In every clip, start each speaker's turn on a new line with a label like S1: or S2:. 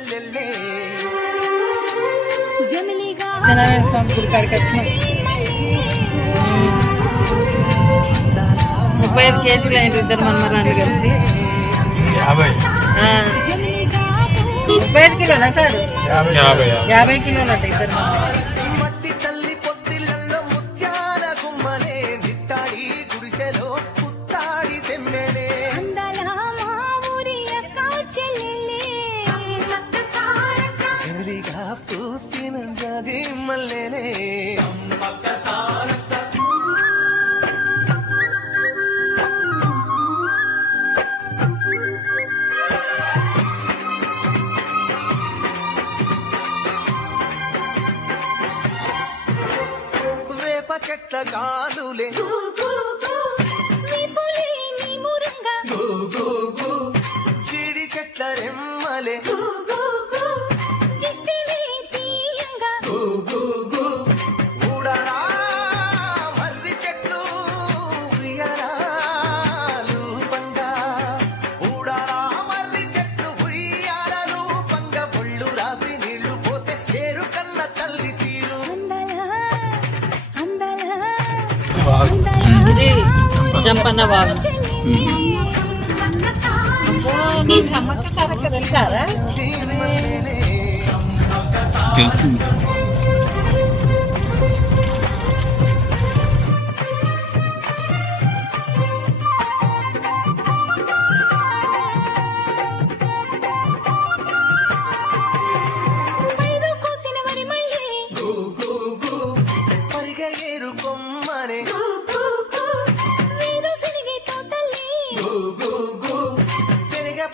S1: चल
S2: ले
S3: జనమైన స్వామి గుడి కాడికి వచ్చినాం ముప్పై ఐదు కేజీలు అయినారు ఇద్దరు మనమరాళ్ళు కలిసి ముప్పై ఐదు కిలోలా సార్
S4: యాభై
S3: కిలోలు అట్ట ఇద్దరు మనమరాళ్ళు
S1: చూసిన గది మల్లెలే. వేప చెట్ల గాలులే. చెట్ల రెమ్మలే.
S3: ఇది జంపన్న
S1: బాబు
S4: తెలుసు.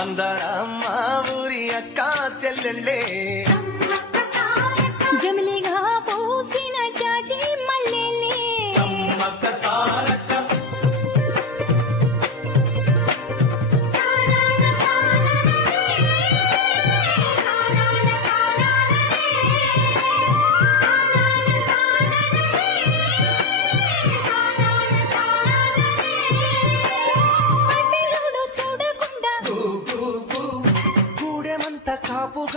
S2: ಅಂದಳ ಮಾವುರಿ ಅಕ್ಕ ಚೆಲ್ಲಲ್ಲೇ
S1: ಜಮಲಿಗ ಪೂಸಿನ ಚಾಚಿ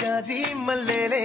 S1: ಜಾಜಿ
S2: ಮಲ್ಲೇಲೆ